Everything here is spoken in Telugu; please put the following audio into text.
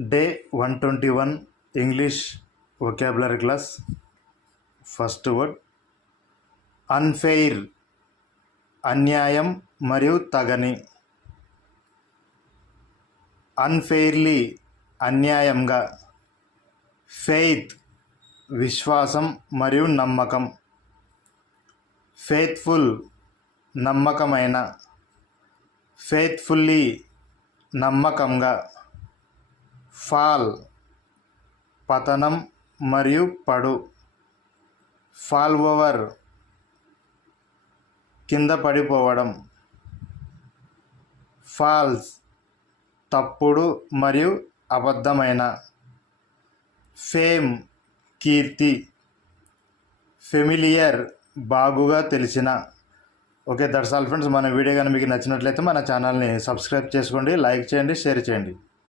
Day 121 English vocabulary class. First word unfair, అన్యాయం మరియు తగని. అన్ఫెయిర్లీ, అన్యాయంగా. ఫెయిత్, విశ్వాసం మరియు నమ్మకం. ఫెయిత్ఫుల్, నమ్మకమైన. ఫెయిత్ఫుల్లీ, నమ్మకంగా. ఫాల్, పతనం మరియు పడు. ఫాల్ ఓవర్, కింద పడిపోవడం. ఫాల్స్, తప్పుడు మరియు అబద్ధమైన. ఫేమ్, కీర్తి. ఫెమిలియర్, బాగుగా తెలిసిన. Okay, that's all friends. మన వీడియో కానీ మీకు నచ్చినట్లయితే మన ఛానల్ని సబ్స్క్రైబ్ చేసుకోండి, లైక్ చేయండి, షేర్ చేయండి.